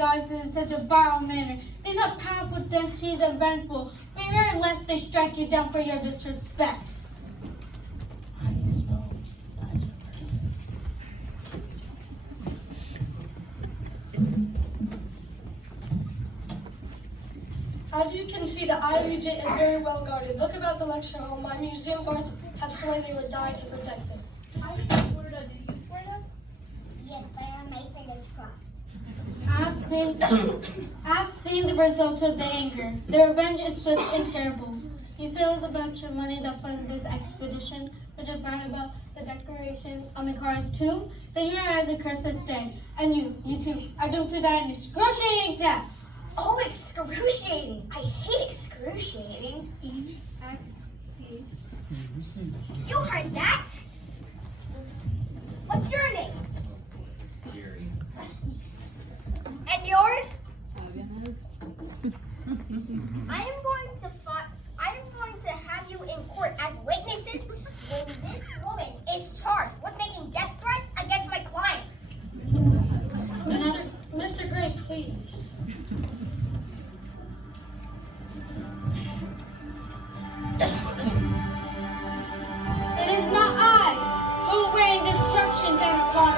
gods in such a vile manner. These are powerful, dainties, and vengeful. Beware lest they strike you down for your disrespect. How do you spell blasphemous? As you can see, the Eye Regent is very well guarded. Look about the lecture hall. My museum guards have sworn they would die to protect it. I didn't swear that. Did you swear that? Yes, but I have my fingers crossed. I've seen the result of the anger. The revenge is swift and terrible. He steals a bunch of money that funded this expedition, which is brought about the declaration on the cars too. Then your eyes are cursed this day, and you too, are doomed to die an excruciating death. Oh, excruciating. I hate excruciating. E-X-C. You heard that? What's your name? Gary. And yours? Fabian. I am going to have you in court as witnesses when this woman is charged with making death threats against my clients. Mr. Gray, please. It is not I who will rain destruction down upon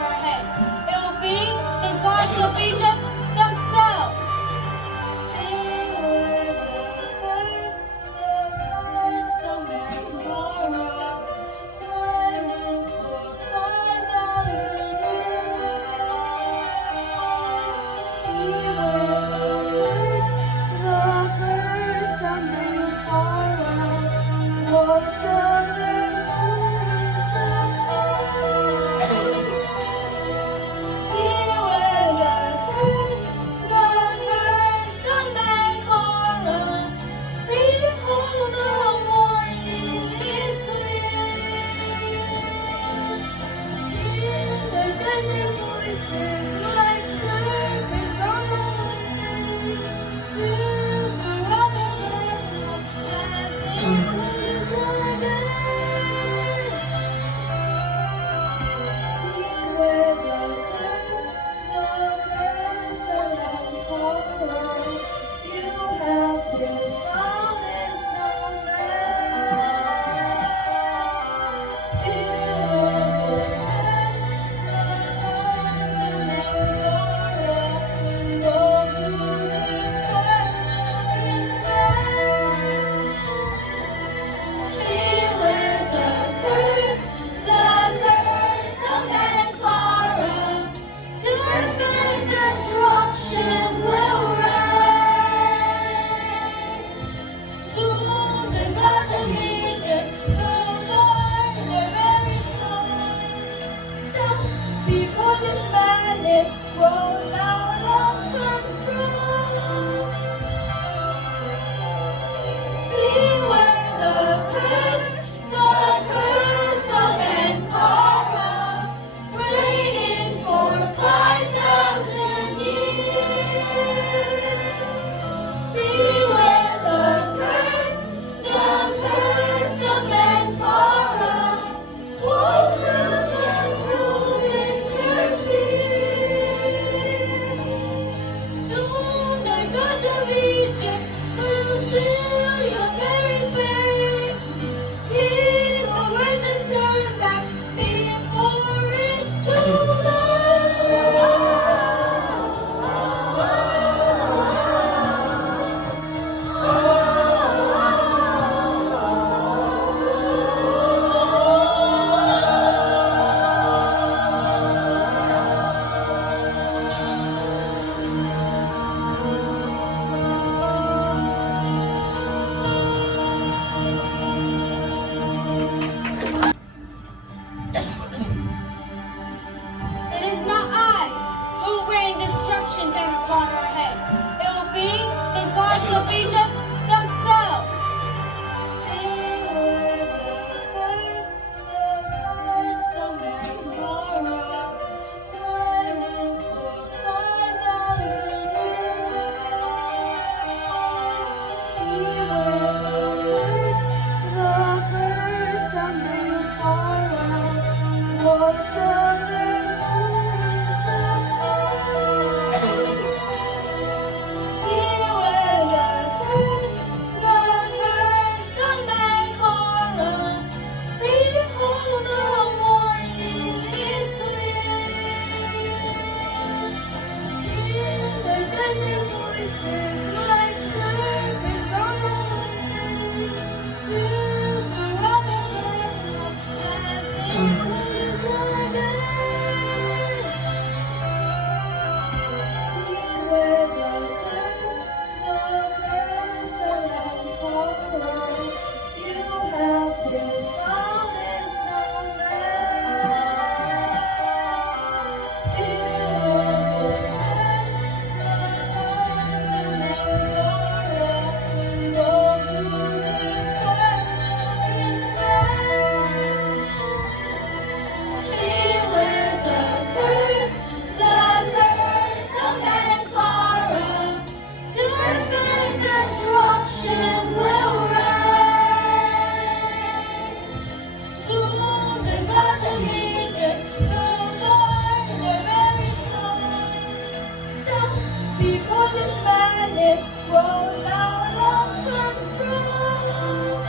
was out of control.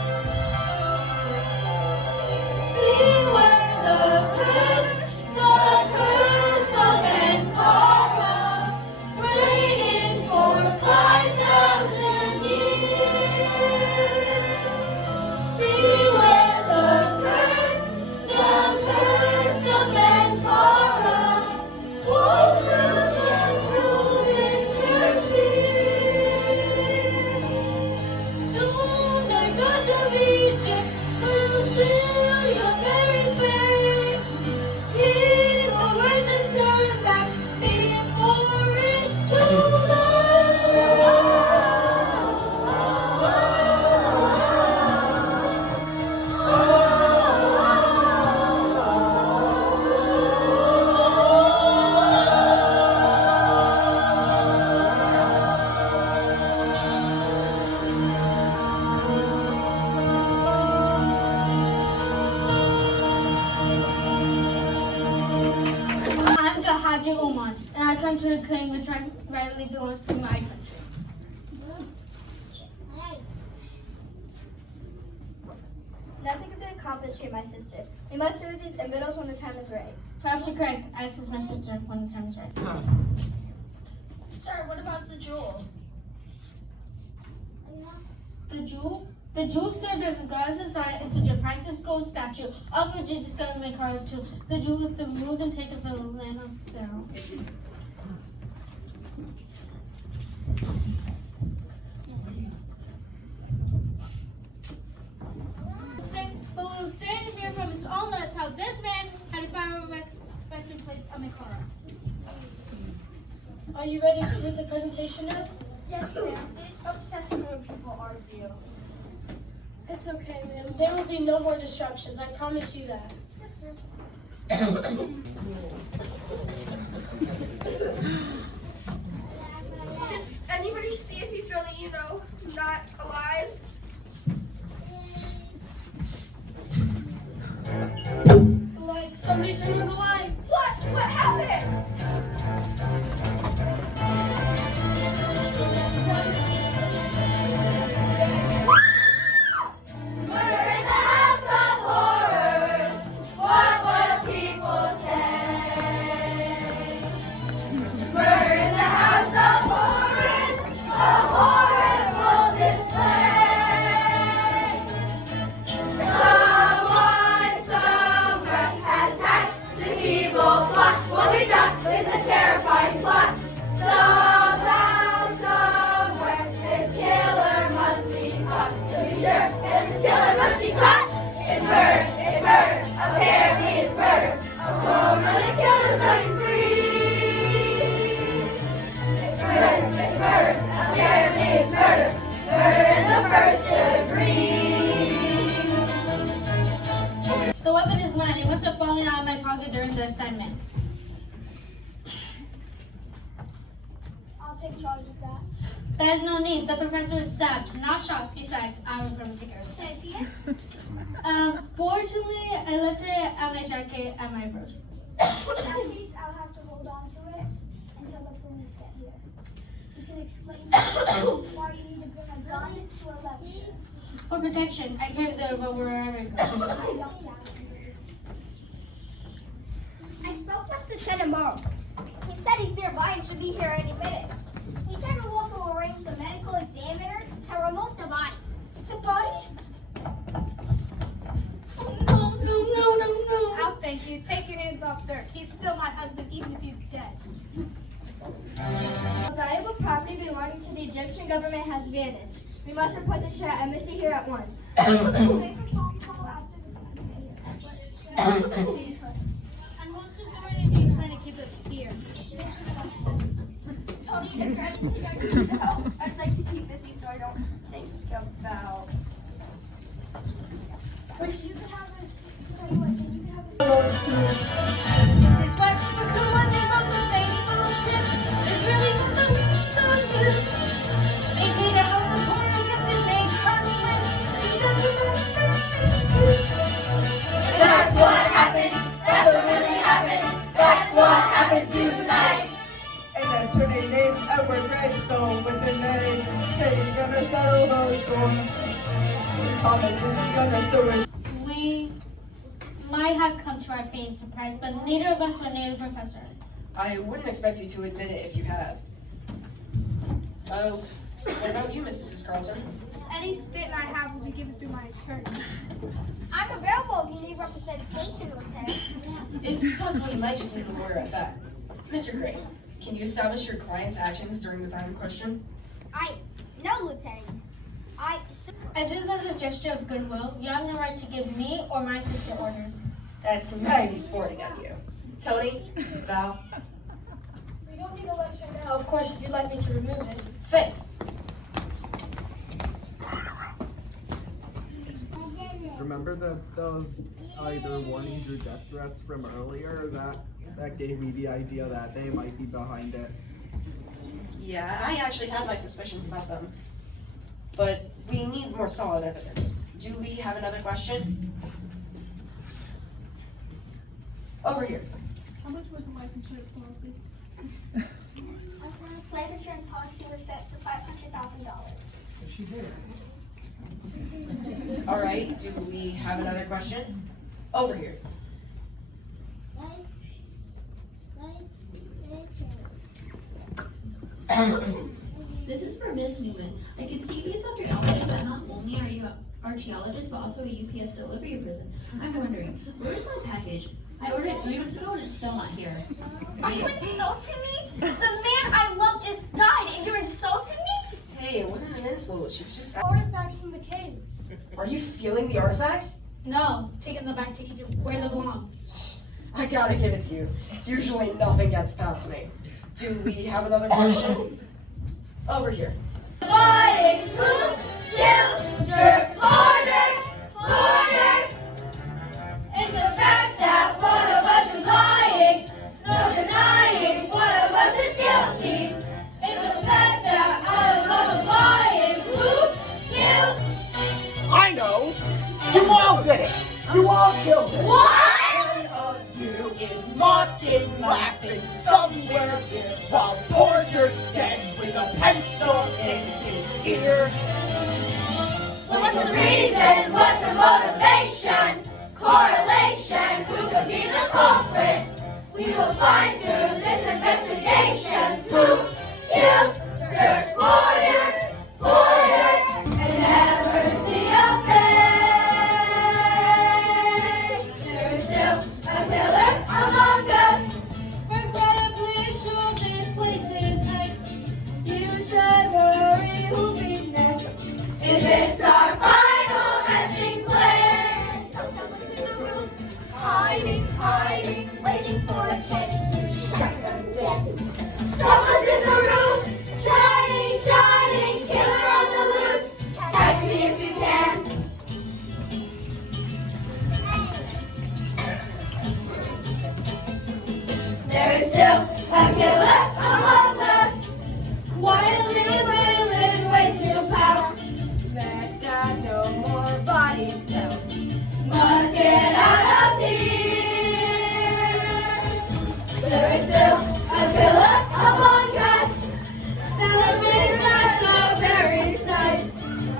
Beware the curse of Ankara, reigning for 5,000 years. Beware the curse of Ankara, once again rule interfere. Soon the gods of Egypt will seal your very fate. Heed the words and turn back before it's too I'm Gahaji Oman, and I come to reclaim which rightly belongs to my country. Nothing can be accomplished here, my sister. We must do these in middles when the time is right. Perhaps you're correct, as is my sister when the time is right. Sir, what about the jewel? The jewel served as a goddess aside into the priceless gold statue of which it discovered my cars too. The jewel is removed and taken from the land of Pharaoh. But we'll stay here from his own lips how this man had a power resting place on my car. Are you ready with the presentation now? Yes, ma'am. It upsets me when people argue. It's okay, ma'am. There will be no more disruptions. I promise you that. Should anybody see if he's really, not alive? The lights. Somebody turn on the lights. What? What happened? We're in the house of horrors. What will people say? We're in the house of horrors. A horrible display. Someone somewhere has hatched this evil plot. What we got is a terrifying plot. Somehow, somewhere, this killer must be caught. To be sure, this killer must be caught. It's murder, apparently it's murder. A cold running killer's running free. It's murder, apparently it's murder. Murder in the first degree. The weapon is mine. It must have fallen out of my pocket during the assignment. I'll take charge of that. There's no need. The professor is stabbed, not shot. Besides, I was going to take care of Can I see it? it. Fortunately, I left it at my jacket at my room. In that case, I'll have to hold on to it until the police get here. You can explain to me why you need to bring a gun to a lecture. For protection, I carry the revolver wherever I go. I don't doubt it. I spoke with Lieutenant Morrow. He said he's nearby and should be here any minute. He said he'll also arrange the medical examiner to remove the body. The body? Oh, thank you. Take your hands off Dirk. He's still my husband, even if he's dead. A valuable property belonging to the Egyptian government has vanished. We must report this to our embassy here at once. And who's authority do you plan to keep us here? I'd like to keep busy so I don't think about. But you could have us. This is what's for the wonder of the faithful trip. There's really not the least on this. They made a house of horrors, yes, it made her flip. She says her body's been misused. That's what happened. That's what really happened. That's what happened tonight. And the attorney named Edward Greystone with the name. Said he's gonna settle those scores. He promises he's gonna sue it. We might have come to our fate surprise, but neither of us were near the professor. I wouldn't expect you to admit it if you had. What about you, Mrs. Carlton? Any statement I have will be given through my attorney. I'm available if you need representation, Lieutenant. It's possible you might just need a lawyer at that. Mr. Gray, can you establish your client's actions during the time in question? No, Lieutenant. And just as a gesture of goodwill, you have no right to give me or my sister orders. That's mighty sporting of you. Tony, Val, We don't need a lecture now, of course, if you'd like me to remove it. thanks. Remember those either warnings or death threats from earlier? That gave me the idea that they might be behind it. Yeah, I actually had my suspicions about them. But we need more solid evidence. Do we have another question? Over here. How much was the life insurance policy? Life insurance policy was set to $500,000. All right, do we have another question? Over here. This is for Miss Newman. I can see based off your outfit that not only are you an archaeologist, but also a UPS delivery person. I'm wondering, where is my package? I ordered it 3 months ago and it's still not here. Are you insulting me? The man I love just died and you're insulting me? Hey, it wasn't an insult. She was just. Artifacts from the caves. Are you stealing the artifacts? No, taking them back to Egypt where they belong. I gotta give it to you. Usually nothing gets past me. Do we have another question? Over here. Lying, who killed Dirk Harder? It's a fact that one of us is lying. No denying one of us is guilty. It's a fact that one of us is lying. Who killed? I know! You all did it! You all killed him! What? One of you is mocking, laughing somewhere while poor Dirk's dead with a pencil in his ear. What's the reason? What's the motivation? Correlation? Who could be the culprits? We will find through this investigation who killed Dirk Porter, and never see a face. There is still a killer among us. Regrettably, sure this place is X. You should worry who'll be next. Is this our final resting place? Someone's in the room, hiding, waiting for a chance to strike again. Someone's in the room, shining, killer on the loose. Catch me if you can. There is still a killer among us. Quietly wailing, waits to pounce. Next time, no more body counts. Must get out of here. There is still a killer among us. Celebrating past the very sight.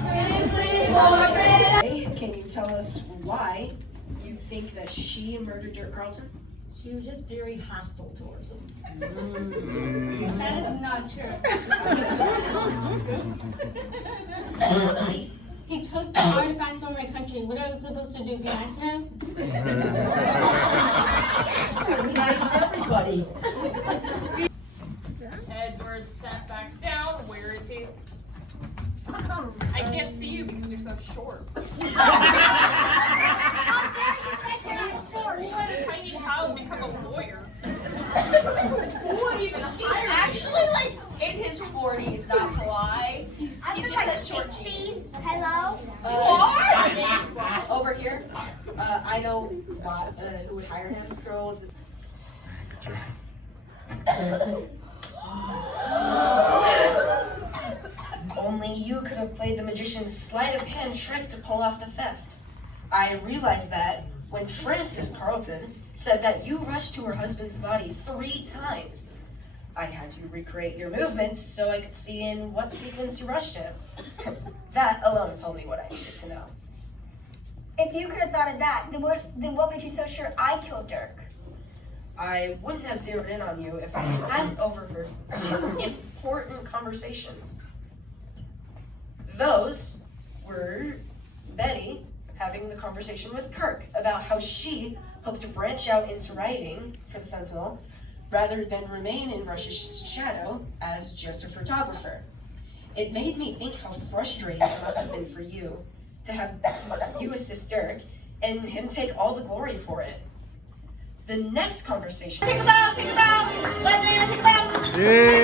Grizzly morbid. Hey, can you tell us why you think that she murdered Dirk Carlton? She was just very hostile towards him. That is not true. He took the artifacts from my country. What I was supposed to do? Be nice to him? Nice to everybody. Edward sat back down. Where is he? I can't see you because you're so short. How dare you mention I'm short? Who let a tiny child become a lawyer? What even? He's actually like in his 40s, not to lie. I'm in my 60s. Hello? Over here. I know who would hire him. Girl. Only you could have played the magician's sleight of hand trick to pull off the theft. I realized that when Frances Carlton said that you rushed to her husband's body 3 times. I had to recreate your movements so I could see in what sequence you rushed in. That alone told me what I needed to know. If you could have thought of that, then what made you so sure I killed Dirk? I wouldn't have zeroed in on you if I hadn't overheard two important conversations. Those were Betty having the conversation with Kirk about how she hoped to branch out into writing for the Sentinel rather than remain in Rush's shadow as just a photographer. It made me think how frustrating it must have been for you to have you assist Dirk and him take all the glory for it. The next conversation. Take a bow, take a bow. Let Dana take a bow. Yeah.